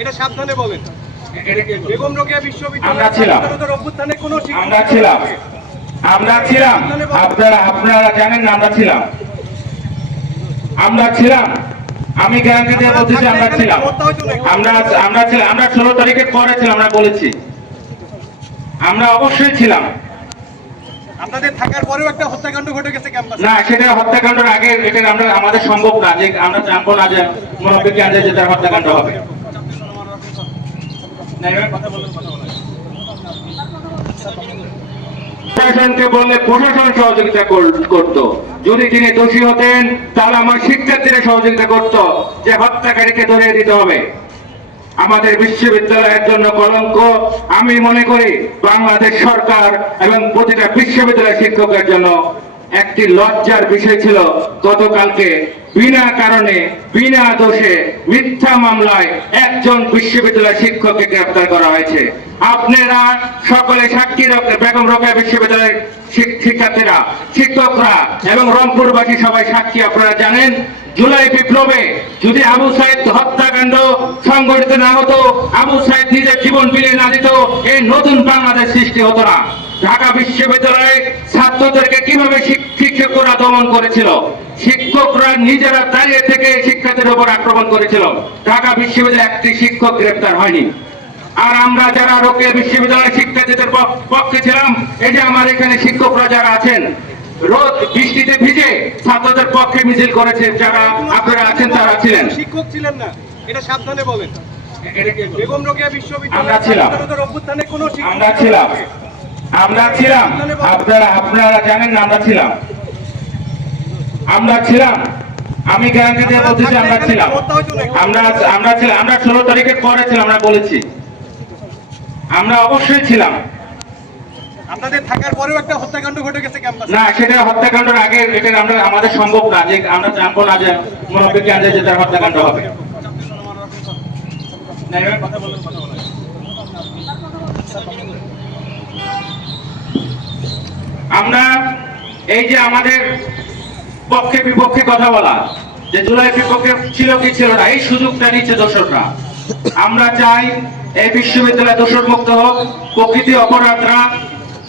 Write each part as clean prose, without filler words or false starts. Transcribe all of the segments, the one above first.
এটা সাবধানে বলেন। বেগম রোকেয়া বিশ্ববিদ্যালয় আমরা ছিলাম আপনারা জানেন না আমরা ছিলাম আমি গ্যারান্টি দিয়ে বলতেছি আমরা ছিলাম 16 তারিখের পরে ছিলাম আমরা বলেছি আমরা অবশ্যই ছিলাম। আপনাদের থাকার পরেও একটা হত্যাকাণ্ড ঘটে গেছে ক্যাম্পাসে। না, সেটা হত্যাকাণ্ডের আগে এটা আমাদের সম্ভব না যে আমরা জানবো না যে মুরব্বী কেন্দ্রে যে তার হত্যাকাণ্ড হবে। প্রশাসনকে বললে প্রশাসন সহযোগিতা করত, যদি তিনি দোষী হতেন তাহলে আমার শিক্ষার্থীরা সহযোগিতা করত যে হত্যাকারীকে ধরিয়ে দিতে হবে। আমাদের বিশ্ববিদ্যালয়ের জন্য কলঙ্ক। আমি মনে করি বাংলাদেশ সরকার এবং প্রতিটা বিশ্ববিদ্যালয়ের শিক্ষকের জন্য একটি লজ্জার বিষয় ছিল গতকালকে বিনা কারণে বিনা দোষে মিথ্যা মামলায় একজন বিশ্ববিদ্যালয়ের শিক্ষককে গ্রেফতার করা হয়েছে। আপনারা সকলে সাক্ষী, বেগম রোকেয়া বিশ্ববিদ্যালয়ের শিক্ষার্থীরা, শিক্ষকরা এবং রংপুরবাসী সবাই সাক্ষী। আপনারা জানেন জুলাই বিপ্লবে যদি আবু সাইদ হত্যাকাণ্ড সংঘটিত না হতো, আবু সাইদ নিজের জীবন বিলিয়ে না দিত, এই নতুন বাংলাদেশ সৃষ্টি হতো না। ঢাকা বিশ্ববিদ্যালয়ে ছাত্রদেরকে কিভাবে শিক্ষকরা দমন করেছিল, শিক্ষকরা নিজেরা দাঁড়িয়ে থেকে শিক্ষার্থীদের উপর আক্রমণ করেছিল। ঢাকা বিশ্ববিদ্যালয়ে একটি শিক্ষক গ্রেফতার হয়নি। আর আমরা যারা রোকেয়া বিশ্ববিদ্যালয়ের শিক্ষার্থীদের পক্ষে ছিলাম, এই যে আমার এখানে শিক্ষকরা যারা আছেন রোদ বৃষ্টিতে ভিজে ছাত্রদের পক্ষে মিছিল করেছেন, যারা আপনারা আছেন তারা ছিলেন। শিক্ষক ছিলেন না, এটা সাবধানে বলেন। বেগম রোকেয়া বিশ্ববিদ্যালয় আমরা ছিলাম আপনারা জানেন না আমরা ছিলাম আমি গ্যারান্টি দিয়ে বলতেছি আমরা ছিলাম 16 তারিখের পরে ছিলাম আমরা বলেছি আমরা অবশ্যই ছিলাম। আপনাদের থাকার পরেও একটা হত্যাকাণ্ড ঘটে গেছে ক্যাম্পাসে। না, সেটা হত্যাকাণ্ডের আগে এটা আমাদের সম্ভব না যে আমরা জানবো না যে মুরব্বী কেন্দ্রে যে তার হত্যাকাণ্ড হবে। আমরা এই যে আমাদের পক্ষে বিপক্ষে কথা বলা, যে জুলাই বিপক্ষে ছিল কি ছিল না, এই সুযোগটা নিচ্ছে দোষররা। আমরা চাই এই বিশ্ববিদ্যালয় দোষর মুক্ত হোক, প্রকৃতি অপরাধরা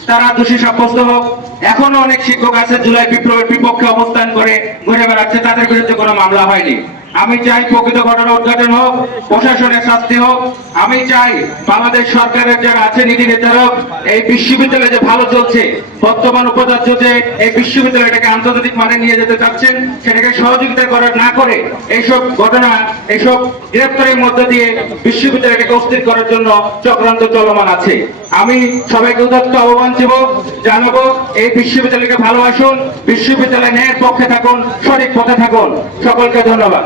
তারা দোষী সাব্যস্ত হোক। এখনো অনেক শিক্ষক আছে জুলাই বিপ্লবের বিপক্ষে অবস্থান করে ঘুরে বেড়াচ্ছে, তাদের বিরুদ্ধে কোনো মামলা হয়নি। আমি চাই প্রকৃত ঘটনা উদ্ঘাটন হোক, প্রশাসনের শাস্তি হোক। আমি চাই বাংলাদেশ সরকারের যারা আছে নীতি নির্ধারক, এই বিশ্ববিদ্যালয়ে যে ভালো চলছে, বর্তমান উপাচার্য যে এই বিশ্ববিদ্যালয়টাকে আন্তর্জাতিক মানে নিয়ে যেতে চাচ্ছেন, সেটাকে সহযোগিতা না করে এইসব ঘটনা, এইসব গ্রেফতারের মধ্যে দিয়ে বিশ্ববিদ্যালয়টাকে অস্থির করার জন্য চক্রান্ত চলমান আছে। আমি সবাইকে উদাত্ত আহ্বান জানাবো, এই বিশ্ববিদ্যালয়কে ভালোবাসুন, বিশ্ববিদ্যালয় ন্যায়ের পক্ষে থাকুন, সঠিক পথে থাকুন। সকলকে ধন্যবাদ।